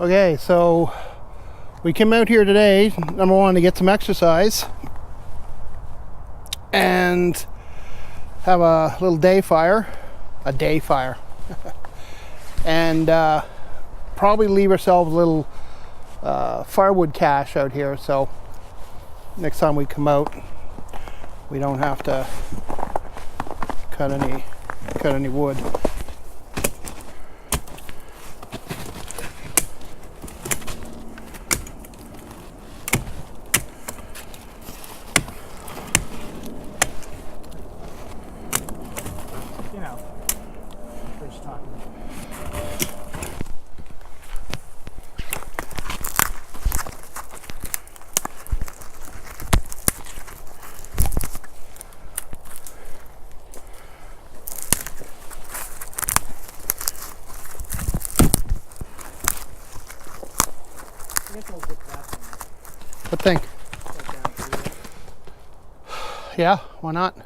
Okay, so we came out here today, number one, to get some exercise and have a little day fire, and probably leave ourselves a little firewood cache out here, so next time we come out we don't have to cut any wood. You know, we're just talking. What thing? Yeah, why not?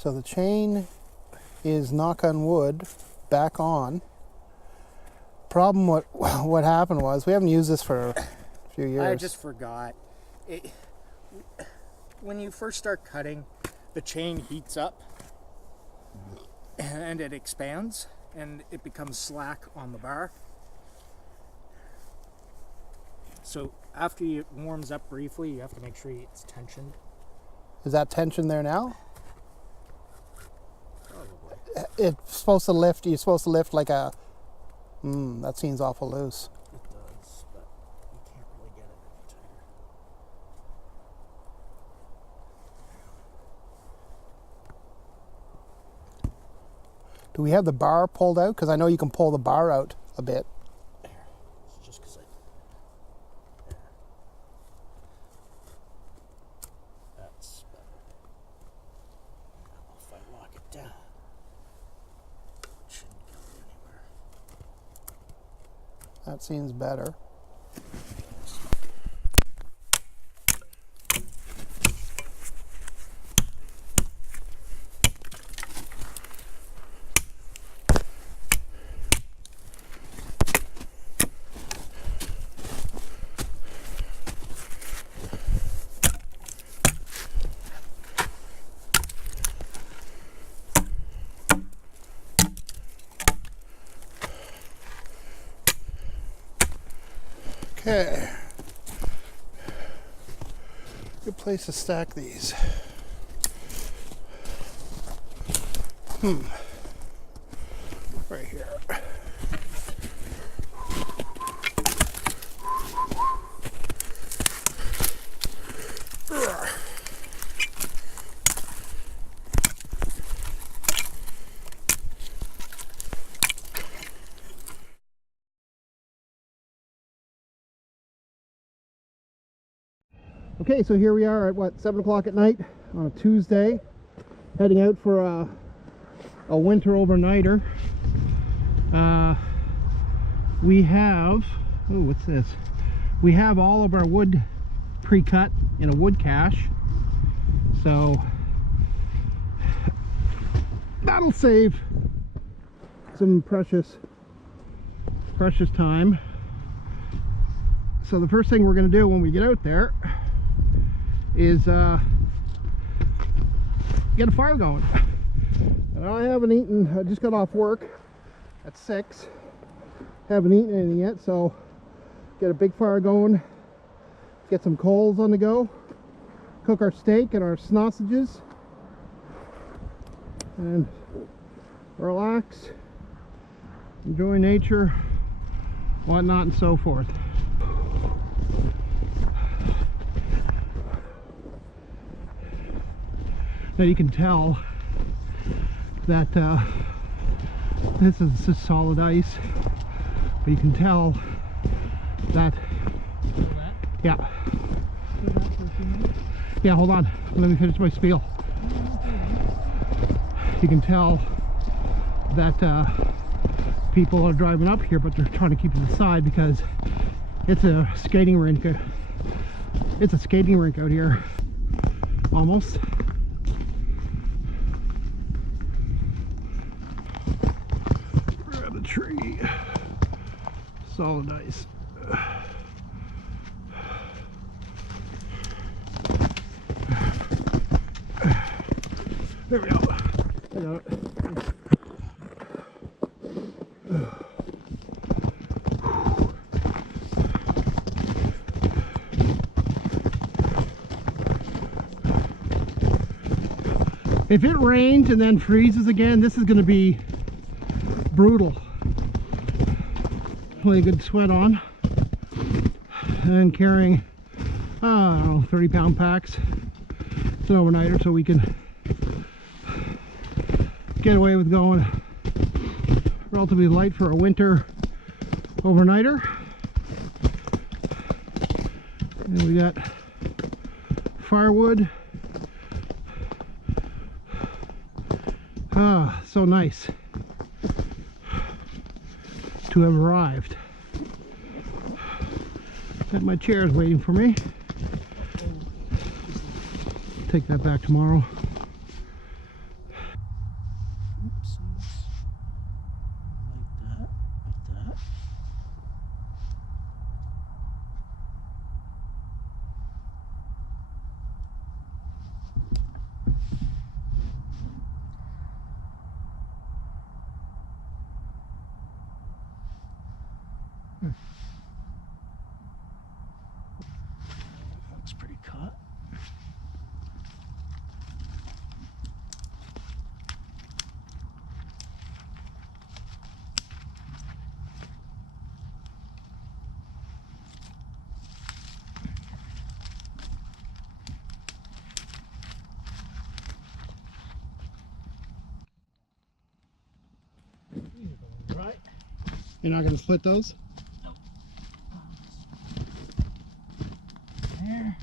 So the chain is, knock on wood, back on. Problem, what happened was, we haven't used this for a few years. I just forgot. When you first start cutting, the chain heats up and it expands and it becomes slack on the bar. So after it warms up briefly, you have to make sure it's tensioned. Is that tension there now? Probably. It's supposed to lift, you're supposed to lift like a, that seems awful loose. It does, but you can't really get it any tighter. Do we have the bar pulled out? Because I know you can pull the bar out a bit. There. It's just because that's better. Now if I lock it down, it shouldn't go anywhere. That seems better. Okay. Good place to stack these. Right here. Okay, so here we are at what, 7 o'clock at night on a Tuesday, heading out for a winter overnighter. We have, oh, what's this? We have all of our wood pre-cut in a wood cache. So that'll save some precious time. So the first thing we're going to do when we get out there is get a fire going. And I haven't eaten. I just got off work at 6. Haven't eaten anything yet, so get a big fire going, get some coals on the go, cook our steak and our sausages, and relax, enjoy nature, whatnot, and so forth. Now you can tell that this is just solid ice, but you can tell that, yeah, hold on, let me finish my spiel. You can tell that people are driving up here, but they're trying to keep to the side because it's a skating rink. It's a skating rink out here, almost. Grab the tree. Solid ice. There we go. I got it. If it rains and then freezes again, this is going to be brutal. Putting a good sweat on and carrying, I don't know, 30-pound packs. It's an overnighter, so we can get away with going relatively light for a winter overnighter. And we got firewood. Ah, so nice to have arrived. And my chair is waiting for me. Take that back tomorrow. Looks pretty cut. Right. You're not going to split those? There. Here.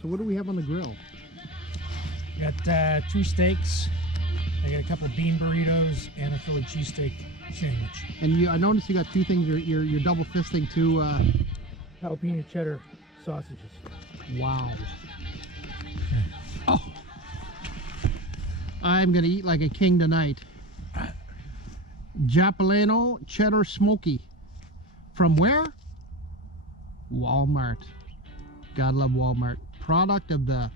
So what do we have on the grill? Got 2 steaks. I got a couple of bean burritos and a Philly cheesesteak sandwich. And I noticed you got 2 things. You're double fisting 2 Jalapeno cheddar sausages. Wow. Oh. I'm gonna eat like a king tonight. Japaleno cheddar smoky. From where? Walmart. God love Walmart. Product of the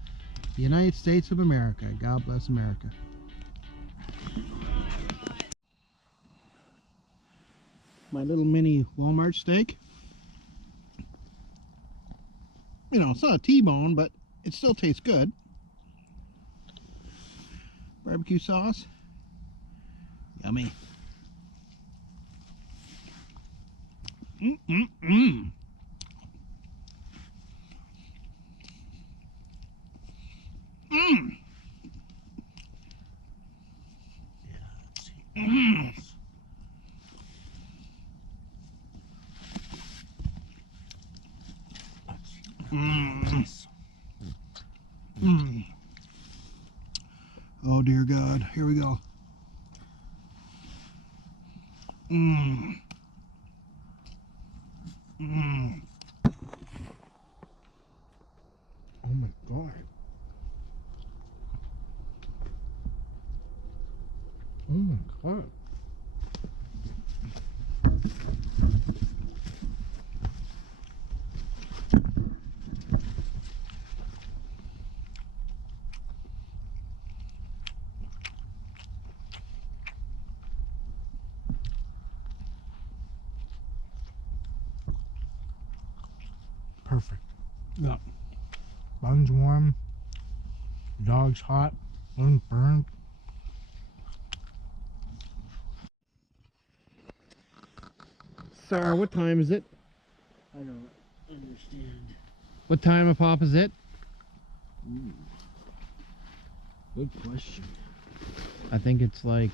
United States of America. God bless America. My little mini Walmart steak. You know, it's not a T-bone, but it still tastes good. Barbecue sauce. Yummy. Mmm. Mmm. Mmm. Mmm. Mmm. Oh dear God, here we go. Mmm. Mmm. Oh my God. Oh my God. Perfect. Yeah. Bun's warm. Dog's hot. One's burned. Sarah, what time is it? I don't understand. What time of pop is it? Ooh. Good question. I think it's like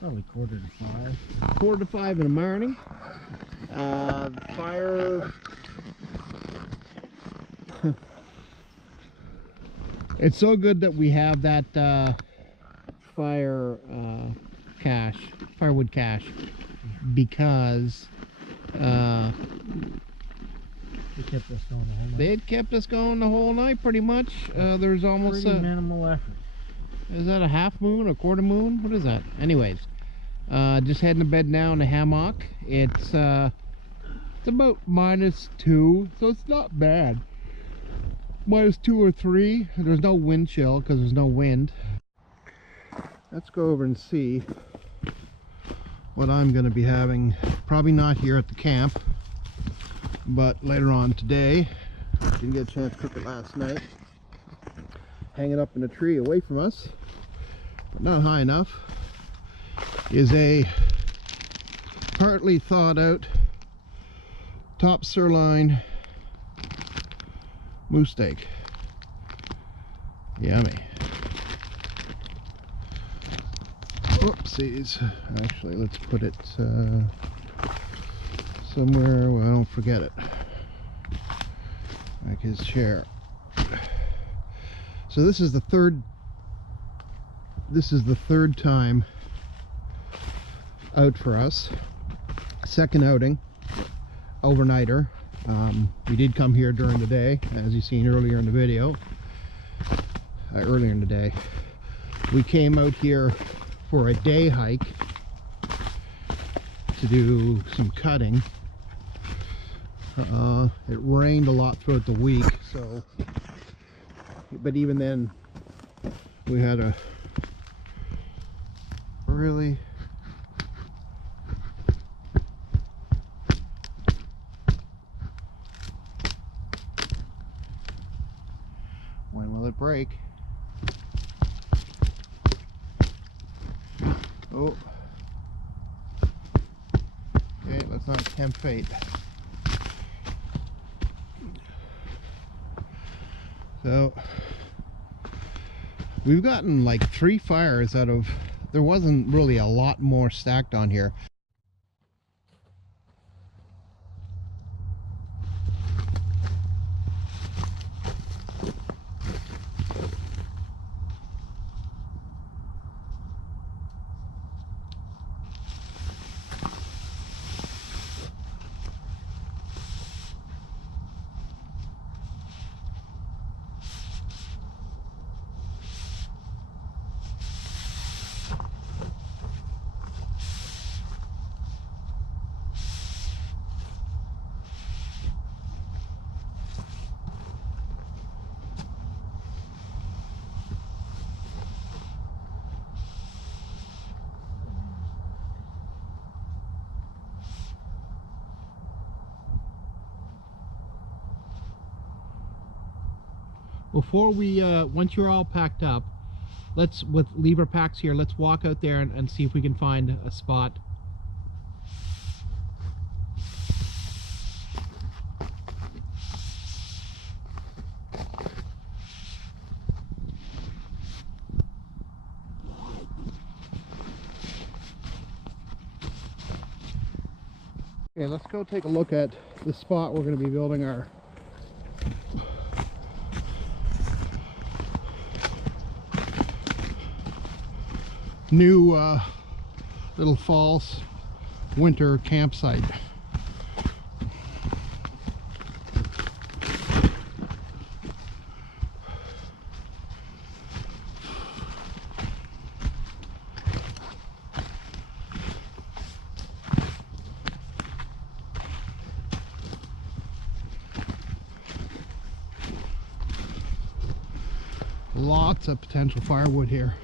Probably 4:45. 4 to 5 in the morning. Fire. It's so good that we have that firewood cache, because They kept us going the whole night. they kept us going the whole night pretty much. There's almost Pretty minimal effort. is that a half moon, a quarter moon? What is that? Anyways, just heading to bed now in a hammock. It's about -2, so it's not bad. -2 or 3. There's no wind chill because there's no wind. Let's go over and see what I'm going to be having. Probably not here at the camp, but later on today. Didn't get a chance to cook it last night. Hang it up in a tree away from us, but not high enough, is a partly thawed out top sirloin moose steak. Yummy. Oopsies. Actually, let's put it somewhere where I don't forget it. Like his chair. So this is the third time out for us. Second outing. Overnighter. We did come here during the day, as you've seen earlier in the video. Earlier in the day, we came out here for a day hike to do some cutting. It rained a lot throughout the week, so, but even then we had a really when will it break? Oh, okay, let's not tempt fate. So we've gotten like 3 fires out of, there wasn't really a lot more stacked on here. before we, once you're all packed up, let's, with lever packs here, let's walk out there and see if we can find a spot. Okay, let's go take a look at the spot we're going to be building our new little false winter campsite. Lots of potential firewood here.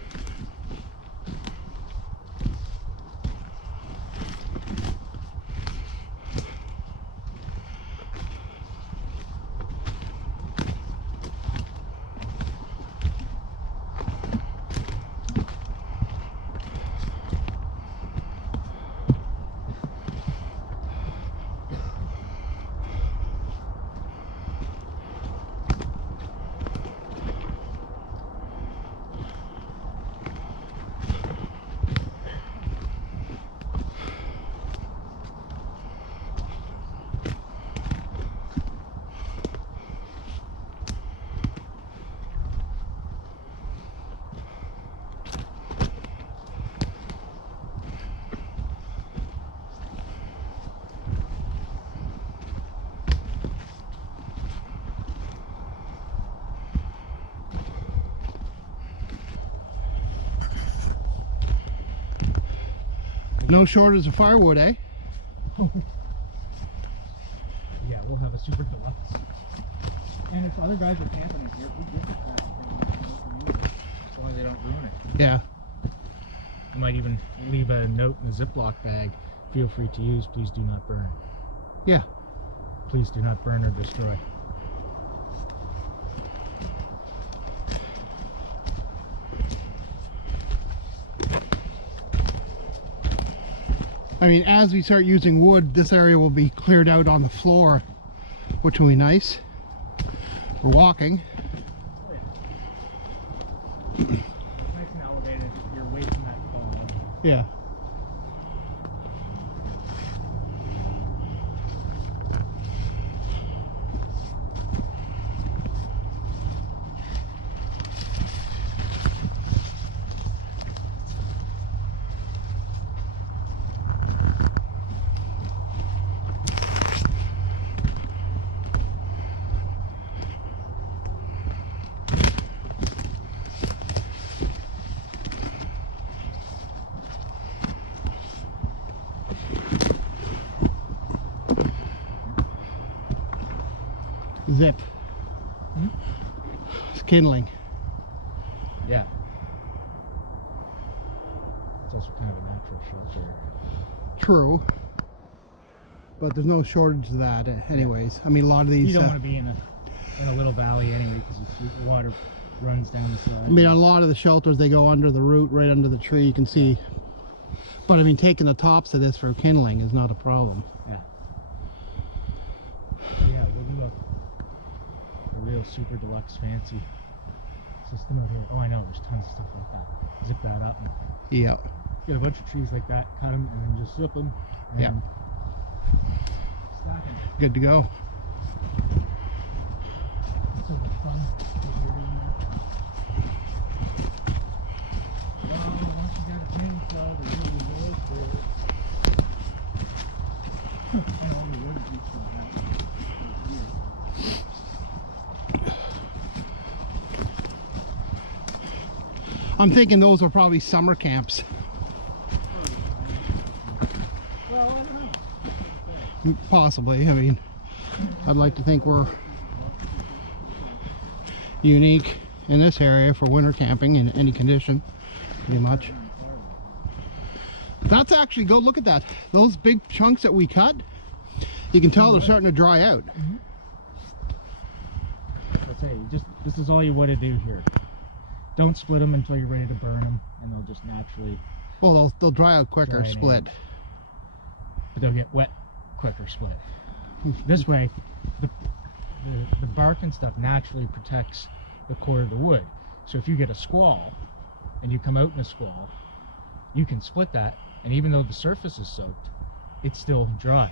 No shortage of firewood, eh? Yeah, we'll have a super deluxe. And if other guys are camping in here, we give it back as long as they don't ruin it. Yeah. I might even leave a note in the Ziploc bag. Feel free to use. Please do not burn. Yeah. Please do not burn or destroy. I mean, as we start using wood, this area will be cleared out on the floor, which will be nice for walking. It's nice and elevated. You're away from that fog. Yeah. Zip. It's kindling. Yeah. It's also kind of a natural shelter. True. But there's no shortage of that anyways. I mean, a lot of these... You don't want to be in a little valley anyway, because the water runs down the side. I mean, a lot of the shelters, they go under the root, right under the tree, you can see. But I mean, taking the tops of this for kindling is not a problem. Yeah. Yeah, we'll do a real super deluxe fancy system out here. Oh, I know, there's tons of stuff like that. Zip that up and Yeah. get a bunch of trees like that, cut them, and then just zip them. And Yeah. stack them. Good to go. It's so much fun what you're doing there. Well, once you got a chainsaw, there's really no for it. And all the wood keeps going out. I'm thinking those are probably summer camps. Well, I don't know. Possibly. I mean, I'd like to think we're unique in this area for winter camping in any condition, pretty much. That's actually, go look at that. Those big chunks that we cut, you can tell they're starting to dry out. That's say, this is all you want to do here. Don't split them until you're ready to burn them, and they'll just naturally. Well, they'll dry out quicker, dry split. But they'll get wet quicker, split. This way, the bark and stuff naturally protects the core of the wood. So if you get a squall, and you come out in a squall, you can split that, and even though the surface is soaked, it's still dry.